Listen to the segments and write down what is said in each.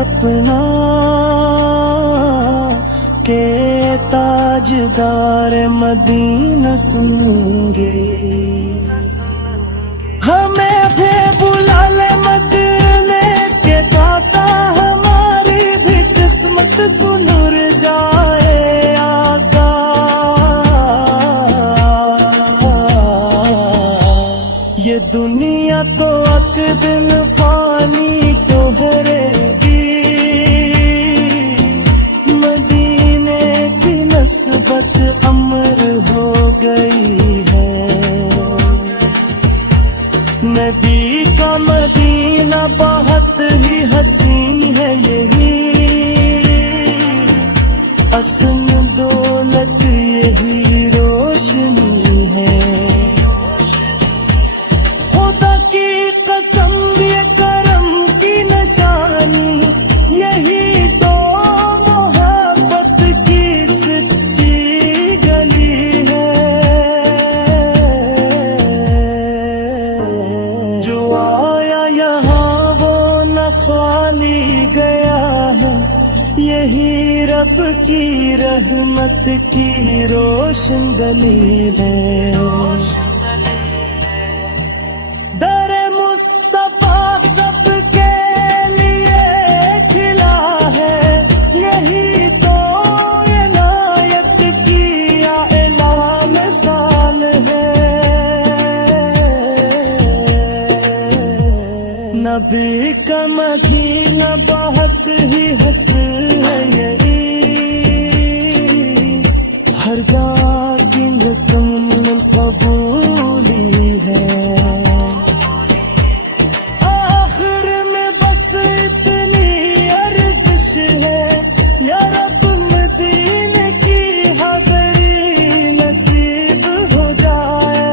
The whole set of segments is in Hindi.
अपना के ताजदार मदीना सुनेंगे। हमें भी बुला ले मदीने के दाता, हमारी भी किस्मत सुनुर जाए आका। ये दुनिया तो एक दिन फानी ठहरेगी, मदीने की नस्बत अमर हो गई है। नबी का मदीना बहुत ही हसी है यही, असन दौलत यही रोशनी है। खुदा की कसम ये करम की निशानी, यही तो मोहब्बत की सच्ची गली है। जो आया यहाँ वो न खाली गया है, यही रब की रहमत की रोशन दलील है। दरे मुस्तफा सबके लिए खिला है, यही तो इनायत की एलान साल है। नबी का मदीना बहुत ही हसन है यही, हरगाह की मुकम्मल कबूली है। आखिर में बस इतनी अर्जिश है, या रब मदीने की हाज़री नसीब हो जाए।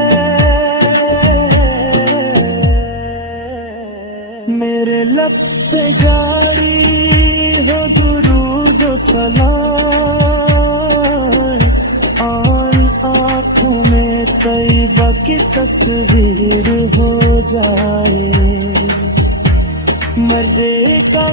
मेरे लब पे जारी हो दुरूद ओ सलाम, आन आँखों में तैयबा की तस्वीर हो जाए। मर्दे का